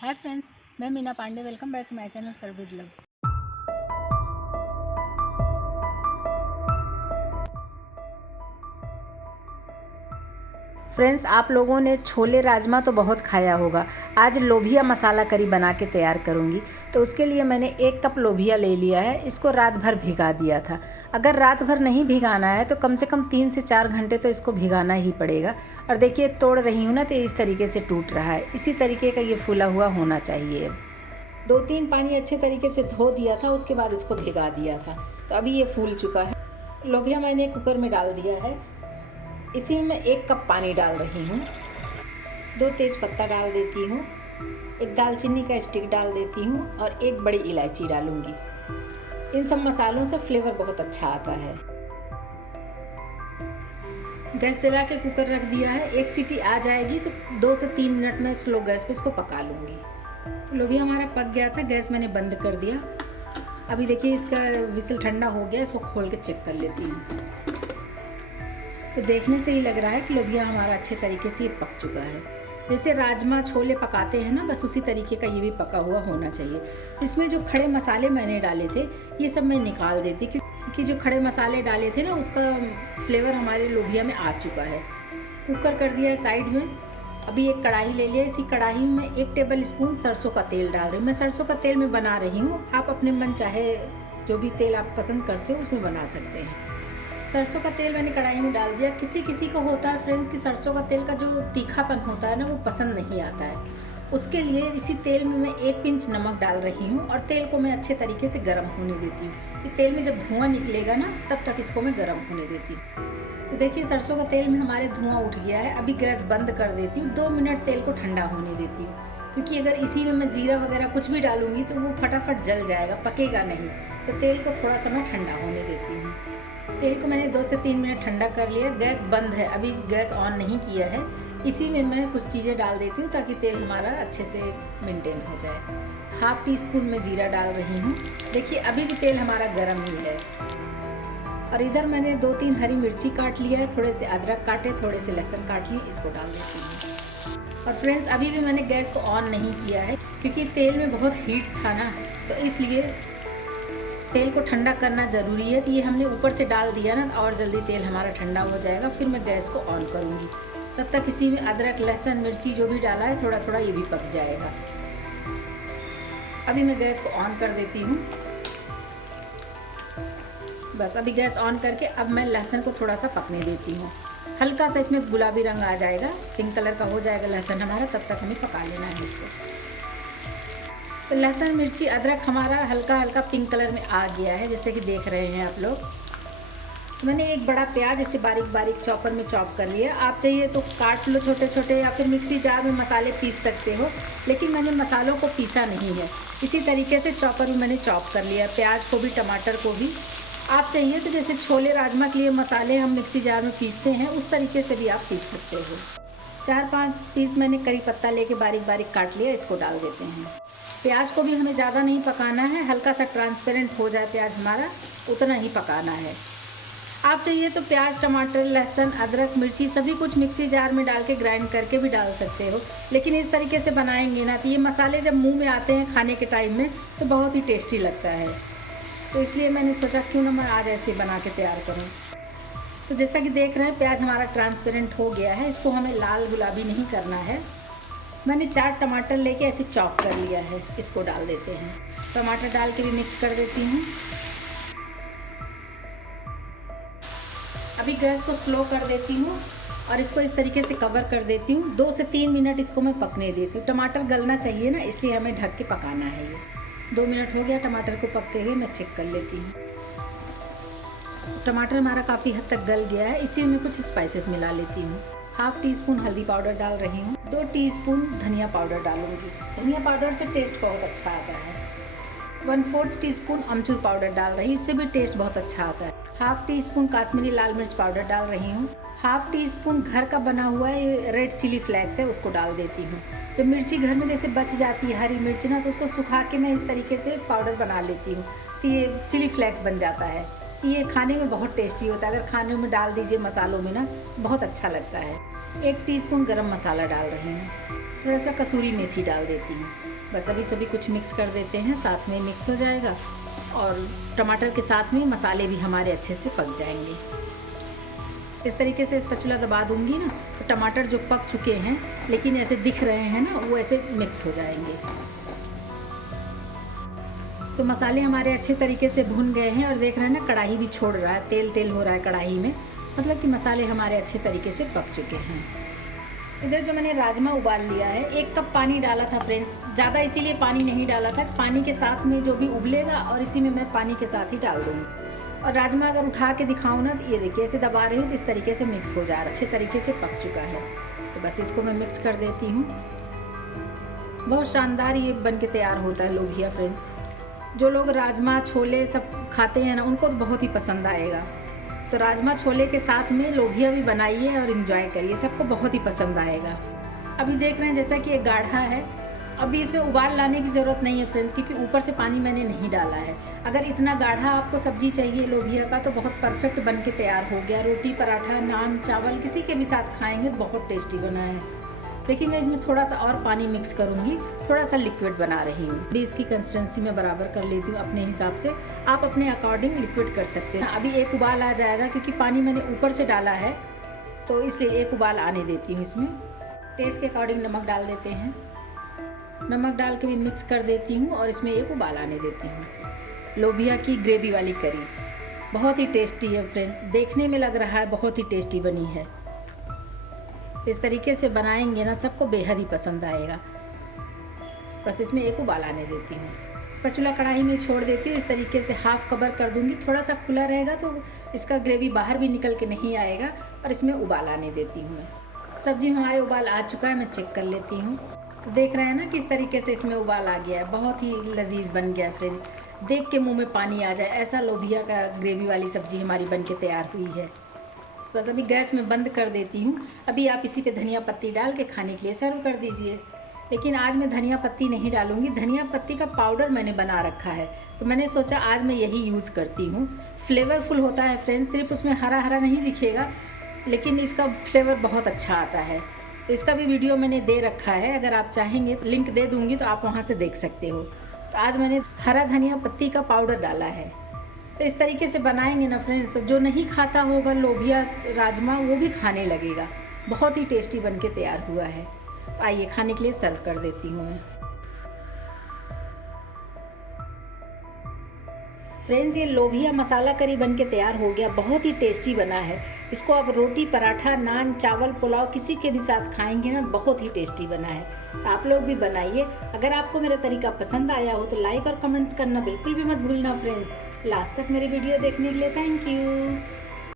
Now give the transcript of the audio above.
हाय friends, मैं Meena Pandey. Welcome back to my channel serve with love. Friends, आप लोगों ने छोले राजमा तो बहुत खाया होगा। आज लोभिया मसाला करी बना के तैयार करूंगी। तो उसके लिए मैंने 1 कप लोभिया ले लिया है। इसको रात भर भिगा दिया था। अगर रात भर नहीं भिगाना है तो कम से कम 3 से 4 घंटे तो इसको भिगाना ही पड़ेगा। और देखिए, तोड़ रही हूँ ना तो इस तरीके से टूट रहा है। इसी तरीके का ये फूला हुआ होना चाहिए। 2-3 पानी अच्छे तरीके से धो दिया था, उसके बाद इसको भिगा दिया था। तो अभी ये फूल चुका है। लोभिया मैंने कुकर में डाल दिया है। इसी में मैं 1 कप पानी डाल रही हूँ। 2 तेज पत्ता डाल देती हूँ। 1 दालचीनी का स्टिक डाल देती हूँ और 1 बड़ी इलायची डालूंगी। इन सब मसालों से फ्लेवर बहुत अच्छा आता है। गैस जला के कुकर रख दिया है। 1 सीटी आ जाएगी तो 2 से 3 मिनट में स्लो गैस पे इसको पका लूँगी। तो लोभिया हमारा पक गया था। गैस मैंने बंद कर दिया। अभी देखिए, इसका विसल ठंडा हो गया। इसको खोल के चेक कर लेती हूँ। तो देखने से ही लग रहा है कि लोभिया हमारा अच्छे तरीके से ये पक चुका है। जैसे राजमा छोले पकाते हैं ना, बस उसी तरीके का ये भी पका हुआ होना चाहिए। इसमें जो खड़े मसाले मैंने डाले थे ये सब मैं निकाल देती, क्योंकि जो खड़े मसाले डाले थे ना उसका फ्लेवर हमारे लोभिया में आ चुका है। कुकर कर दिया है साइड में। अभी एक कढ़ाई ले लिया। इसी कढ़ाई में 1 टेबल स्पून सरसों का तेल डाल रही हूँ। मैं सरसों का तेल में बना रही हूँ। आप अपने मन चाहे जो भी तेल आप पसंद करते हो उसमें बना सकते हैं। सरसों का तेल मैंने कढ़ाई में डाल दिया। किसी किसी को होता है फ्रेंड्स कि सरसों का तेल का जो तीखापन होता है ना वो पसंद नहीं आता है। उसके लिए इसी तेल में मैं 1 पिंच नमक डाल रही हूँ और तेल को मैं अच्छे तरीके से गर्म होने देती हूँ। ये तेल में जब धुआं निकलेगा ना तब तक इसको मैं गर्म होने देती हूँ। तो देखिए, सरसों का तेल में हमारे धुआं उठ गया है। अभी गैस बंद कर देती हूँ। 2 मिनट तेल को ठंडा होने देती हूँ, क्योंकि अगर इसी में मैं जीरा वगैरह कुछ भी डालूंगी तो वो फटाफट जल जाएगा, पकेगा नहीं। तो तेल को थोड़ा सा मैं ठंडा होने देती हूँ। तेल को मैंने 2 से 3 मिनट ठंडा कर लिया। गैस बंद है, अभी गैस ऑन नहीं किया है। इसी में मैं कुछ चीज़ें डाल देती हूँ ताकि तेल हमारा अच्छे से मेंटेन हो जाए। 1/2 टीस्पून मैं जीरा डाल रही हूँ। देखिए, अभी भी तेल हमारा गर्म ही है। और इधर मैंने 2-3 हरी मिर्ची काट लिया है। थोड़े से अदरक काटे, थोड़े से लहसुन काट लिए, इसको डाल देती हूँ। और फ्रेंड्स, अभी भी मैंने गैस को ऑन नहीं किया है, क्योंकि तेल में बहुत हीट था ना, तो इसलिए तेल को ठंडा करना ज़रूरी है। तो ये हमने ऊपर से डाल दिया ना और जल्दी तेल हमारा ठंडा हो जाएगा। फिर मैं गैस को ऑन करूँगी। तब तक इसी में अदरक, लहसुन, मिर्ची जो भी डाला है थोड़ा थोड़ा ये भी पक जाएगा। अभी मैं गैस को ऑन कर देती हूँ। बस अभी गैस ऑन करके अब मैं लहसुन को थोड़ा सा पकने देती हूँ। हल्का सा इसमें गुलाबी रंग आ जाएगा, पिंक कलर का हो जाएगा लहसुन हमारा, तब तक हमें पका लेना है इसको। तो लहसुन, मिर्ची, अदरक हमारा हल्का हल्का पिंक कलर में आ गया है, जैसे कि देख रहे हैं आप लोग। मैंने 1 बड़ा प्याज इसे बारीक बारीक चॉपर में चॉप कर लिया। आप चाहिए तो काट लो छोटे छोटे, या फिर मिक्सी जार में मसाले पीस सकते हो, लेकिन मैंने मसालों को पीसा नहीं है। इसी तरीके से चॉपर में मैंने चॉप कर लिया, प्याज को भी, टमाटर को भी। आप चाहिए तो जैसे छोले राजमा के लिए मसाले हम मिक्सी जार में पीसते हैं उस तरीके से भी आप पीस सकते हो। 4-5 पीस मैंने करी पत्ता लेके बारीक बारीक काट लिया, इसको डाल देते हैं। प्याज को भी हमें ज़्यादा नहीं पकाना है, हल्का सा ट्रांसपेरेंट हो जाए प्याज हमारा, उतना ही पकाना है। आप चाहिए तो प्याज, टमाटर, लहसुन, अदरक, मिर्ची सभी कुछ मिक्सी जार में डाल के ग्राइंड करके भी डाल सकते हो, लेकिन इस तरीके से बनाएंगे ना तो ये मसाले जब मुंह में आते हैं खाने के टाइम में तो बहुत ही टेस्टी लगता है। तो इसलिए मैंने सोचा क्यों ना मैं आज ऐसे बना के तैयार करूँ। तो जैसा कि देख रहे हैं, प्याज हमारा ट्रांसपेरेंट हो गया है। इसको हमें लाल गुलाबी नहीं करना है। मैंने 4 टमाटर लेके ऐसे चॉप कर लिया है, इसको डाल देते हैं। टमाटर डाल के भी मिक्स कर देती हूँ। अभी गैस को स्लो कर देती हूँ और इसको इस तरीके से कवर कर देती हूँ। 2 से 3 मिनट इसको मैं पकने देती हूँ। टमाटर गलना चाहिए ना, इसलिए हमें ढक के पकाना है ये। 2 मिनट हो गया टमाटर को पकते हुए, मैं चेक कर लेती हूँ। टमाटर हमारा काफ़ी हद तक गल गया है। इसी में कुछ स्पाइसेस मिला लेती हूँ। 1/2 टीस्पून हल्दी पाउडर डाल रही हूँ। 2 टीस्पून धनिया पाउडर डालूंगी। धनिया पाउडर से टेस्ट बहुत अच्छा आता है। 1/4 टीस्पून अमचूर पाउडर डाल रही हूँ, इससे भी टेस्ट बहुत अच्छा आता है। 1/2 टीस्पून काश्मीरी लाल मिर्च पाउडर डाल रही हूँ। 1/2 टीस्पून घर का बना हुआ ये रेड चिली फ्लेक्स है, उसको डाल देती हूँ। तो मिर्ची घर में जैसे बच जाती है हरी मिर्च ना, तो उसको सुखा के मैं इस तरीके से पाउडर बना लेती हूँ, तो ये चिली फ्लेक्स बन जाता है। ये खाने में बहुत टेस्टी होता है। अगर खाने में डाल दीजिए मसालों में ना, बहुत अच्छा लगता है। 1 टीस्पून गरम मसाला डाल रही हूँ। थोड़ा सा कसूरी मेथी डाल देती हूँ। बस अभी सभी कुछ मिक्स कर देते हैं, साथ में मिक्स हो जाएगा और टमाटर के साथ में मसाले भी हमारे अच्छे से पक जाएंगे। इस तरीके से स्पैचुला दबा दूंगी ना तो टमाटर जो पक चुके हैं लेकिन ऐसे दिख रहे हैं ना, वो ऐसे मिक्स हो जाएंगे। तो मसाले हमारे अच्छे तरीके से भुन गए हैं और देख रहे हैं ना, कढ़ाई भी छोड़ रहा है, तेल तेल हो रहा है कढ़ाई में, मतलब कि मसाले हमारे अच्छे तरीके से पक चुके हैं। इधर जो मैंने राजमा उबाल लिया है, 1 कप पानी डाला था फ्रेंड्स, ज़्यादा इसीलिए पानी नहीं डाला था, पानी के साथ में जो भी उबलेगा और इसी में मैं पानी के साथ ही डाल दूँगी। और राजमा अगर उठा के दिखाऊँ ना तो ये देखिए ऐसे दबा रही हूँ तो इस तरीके से मिक्स हो जा रहा है, अच्छे तरीके से पक चुका है। तो बस इसको मैं मिक्स कर देती हूँ। बहुत शानदार ये बन के तैयार होता है लोबिया फ्रेंड्स। जो लोग राजमा छोले सब खाते हैं ना, उनको तो बहुत ही पसंद आएगा। तो राजमा छोले के साथ में लोबिया भी बनाइए और इन्जॉय करिए, सबको बहुत ही पसंद आएगा। अभी देख रहे हैं जैसा कि ये गाढ़ा है, अभी इसमें उबाल लाने की ज़रूरत नहीं है फ्रेंड्स, क्योंकि ऊपर से पानी मैंने नहीं डाला है। अगर इतना गाढ़ा आपको सब्जी चाहिए लोबिया का तो बहुत परफेक्ट बन के तैयार हो गया। रोटी, पराठा, नान, चावल किसी के भी साथ खाएंगे तो बहुत टेस्टी बना है। लेकिन मैं इसमें थोड़ा सा और पानी मिक्स करूँगी, थोड़ा सा लिक्विड बना रही हूँ। अभी इसकी कंसिस्टेंसी मैं बराबर कर लेती हूँ अपने हिसाब से, आप अपने अकॉर्डिंग लिक्विड कर सकते हैं। अभी एक उबाल आ जाएगा क्योंकि पानी मैंने ऊपर से डाला है, तो इसलिए एक उबाल आने देती हूँ। इसमें टेस्ट के अकॉर्डिंग नमक डाल देते हैं, नमक डाल के भी मिक्स कर देती हूँ और इसमें एक उबाल आने देती हूँ। लोबिया की ग्रेवी वाली करी बहुत ही टेस्टी है फ्रेंड्स, देखने में लग रहा है बहुत ही टेस्टी बनी है। इस तरीके से बनाएंगे ना, सबको बेहद ही पसंद आएगा। बस इसमें एक उबाल आने देती हूँ। स्पैचुला कढ़ाई में छोड़ देती हूँ, इस तरीके से हाफ कवर कर दूँगी। थोड़ा सा खुला रहेगा तो इसका ग्रेवी बाहर भी निकल के नहीं आएगा। और इसमें उबाल आने देती हूँ मैं। सब्जी में हमारे उबाल आ चुका है, मैं चेक कर लेती हूँ। तो देख रहे हैं ना किस तरीके से इसमें उबाल आ गया है, बहुत ही लजीज बन गया फ्रेंड्स। देख के मुँह में पानी आ जाए, ऐसा लोबिया का ग्रेवी वाली सब्जी हमारी बन के तैयार हुई है। बस अभी गैस में बंद कर देती हूँ। अभी आप इसी पे धनिया पत्ती डाल के खाने के लिए सर्व कर दीजिए। लेकिन आज मैं धनिया पत्ती नहीं डालूँगी, धनिया पत्ती का पाउडर मैंने बना रखा है, तो मैंने सोचा आज मैं यही यूज़ करती हूँ। फ्लेवरफुल होता है फ्रेंड्स, सिर्फ उसमें हरा हरा नहीं दिखेगा लेकिन इसका फ्लेवर बहुत अच्छा आता है। तो इसका भी वीडियो मैंने दे रखा है, अगर आप चाहेंगे तो लिंक दे दूँगी तो आप वहाँ से देख सकते हो। तो आज मैंने हरा धनिया पत्ती का पाउडर डाला है। तो इस तरीके से बनाएंगे ना फ्रेंड्स, तो जो नहीं खाता होगा लोबिया राजमा वो भी खाने लगेगा। बहुत ही टेस्टी बन के तैयार हुआ है। तो आइए खाने के लिए सर्व कर देती हूँ मैं। फ्रेंड्स ये लोबिया मसाला करी बन के तैयार हो गया, बहुत ही टेस्टी बना है। इसको आप रोटी, पराठा, नान, चावल, पुलाव किसी के भी साथ खाएंगे ना, बहुत ही टेस्टी बना है। तो आप लोग भी बनाइए। अगर आपको मेरा तरीका पसंद आया हो तो लाइक और कमेंट्स करना बिल्कुल भी मत भूलना फ्रेंड्स। लास्ट तक मेरी वीडियो देखने के लिए थैंक यू।